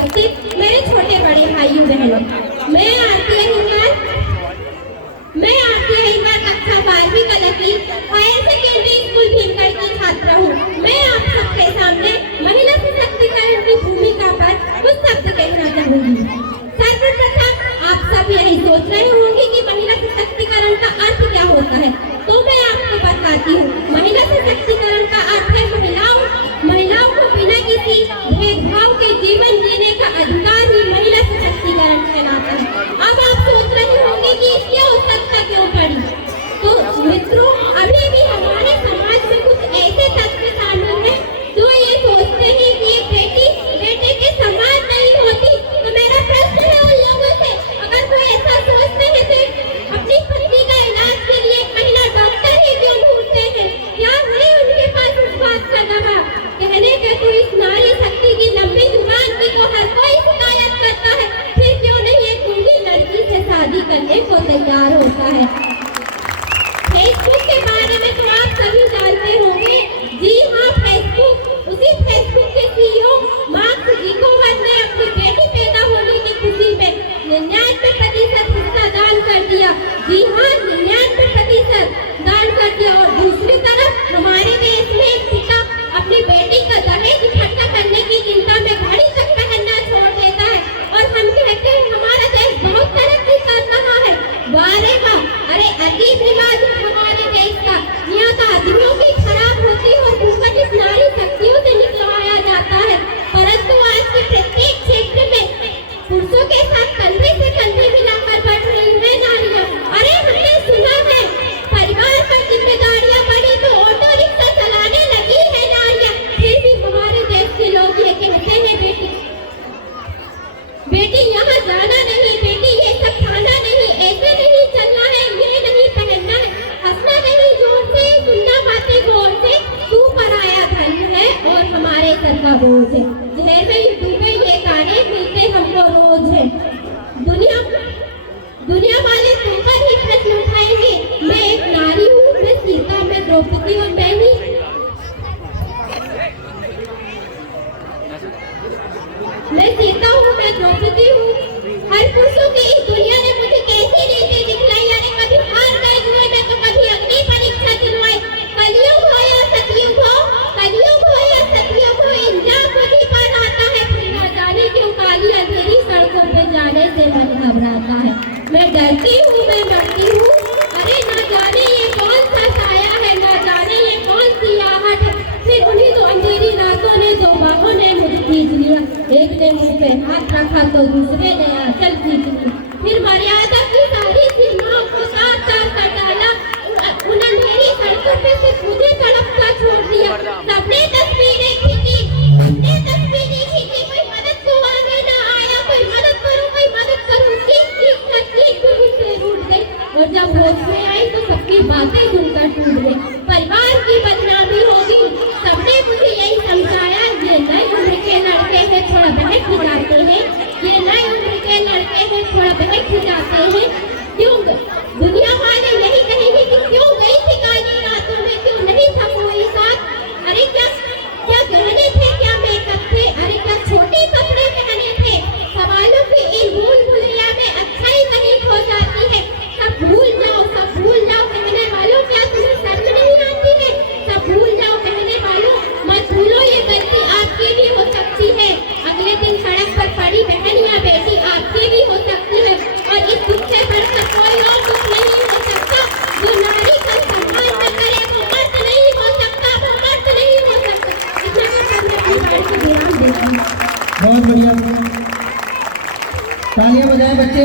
उपस्थित मेरे छोटे बड़े भाइयों बहनों, मैं आरती अहिंगर कक्षा 12वीं कला की हायर सेकेंडरी स्कूल भीमगढ़ की छात्रा हूँ। मैं आप सबके सामने महिला सशक्तिकरण की भूमिका पर कुछ शब्द कहना चाहूंगी। सर्वप्रथम आप सब यही सोच रहे होंगे कि महिला सशक्तिकरण का अर्थ क्या होता है, तो मैं आपको बताती हूँ। महिला सशक्तिकरण का अर्थ है महिलाओं को बिना किसी भेदभाव के जीवन जीने का अधिकार ही महिला सशक्तिकरण कहलाता है। अब आप सोच रहे होंगे कि इसकी आवश्यकता क्यों पड़ी, तो मित्रों, अभी भी हमारे समाज में कुछ ऐसे तत्व शामिल हैं जो ये सोचते हैं कि एक बेटी बेटे के समान नहीं होती। तो मेरा प्रश्न है उन लोगों से, अगर कोई ऐसा सोचते हैं तो अपनी पत्नी का इलाज के लिए एक महिला डॉक्टर ही क्यों ढूंढते हैं? क्या नहीं उनके पास इस बात का दबाव कहने का तो इस नारी शक्ति की लंबी जुबान की तो हर कोई शिकायत करता है, फिर क्यों नहीं एक गूंगी लड़की से शादी करने को तैयार होता है? फेसबुक के बारे में तो आप सभी जानते होंगे। जी हाँ, उसी फेसबुक के सीईओ मार्क ज़ुकरबर्ग ने अपनी बेटी पैदा होने की खुशी में 99% हिस्सा दान कर दिया। जी हाँ, 99% दान कर दिया। और दूसरी तरफ हमारे देश में एक पिता अपनी बेटी का दहेज इकट्ठा करने की चिंता में घड़ी तक पहनना छोड़ देता है और हम कहते हैं हमारा देश बहुत तरक्की कर रहा है। वाह रे वाह! अरे अजीब रिवाज हमारे देश का, यहाँ तो आदमियों की खराब होती और घूंघट इस नारी शक्तियों से निकलवाया जाता है। परंतु आज के प्रत्येक क्षेत्र में पुरुषों के साथ कंधे से कंधे मिलाकर बढ़ रही है नारियां। अरे हमने सुना है परिवार पर जिम्मेदारियां बढ़ी तो ऑटो रिक्शा चलाने लगी है नारियां। फिर भी हमारे देश के लोग ये कहते हैं बेटी यहाँ जाना नहीं, बेटी ये सब खाना नहीं, ऐसे नहीं चलना है, ये नहीं पहनना है, हंसना नहीं जोर से, सुनना बातें गौर से, तू पराया धन है और हमारे सर का बोझ है। जहर में डूबे ये गाने मिलते हमको रोज है। दुनिया वाले तुमपर ही प्रश्न उठाएंगे। मैं एक नारी हूँ, मैं सीता, मैं द्रौपदी और मैं सीता हूँ, मैं द्रौपदी हूँ। हर पुरुषों की इस दुनिया ने मुझे कैसी रीति दिखलाई, यानी कभी हार गए जुए में तो कभी अग्नि परीक्षा दिलवाई। कलयुग हो या सतयुग हो, इंजाम मुझी पर आता है। फिर न जाने क्यों काली अंधेरी सड़कों पे जाने से मन घबराता है। मैं डरती हूँ, मैं मरती हूँ, अरे न जाने ये कौन सा साया है, न जाने ये कौन सी आहट है। फिर उन्हीं तो अंधेरी रातों ने दो बाहों ने मुझे खींच लिया, एक ने मुझ पे हाथ रखा तो दूसरे ने आंचल खींच लिया। फिर मर्यादा की सारी सीमाओं को तार तार कर डाला, उन अंधेरी सड़कों पे सिर्फ मुझे तड़पता छोड़ दिया। सबने तस्वीरें खींची, कोई मदद को आगे न आया, कोई मदद करूं, चीख से रूठ गई। और जब होश में आई तो सबकी बातें सुनकर टूट गई। परिवार की बदनामी होगी, सबने मुझे यही समझाया, ये नई उम्र के लड़के हैं, थोड़ा बहक जाते हैं, ये नई उम्र के लड़के हैं, थोड़ा बहक जाते हैं।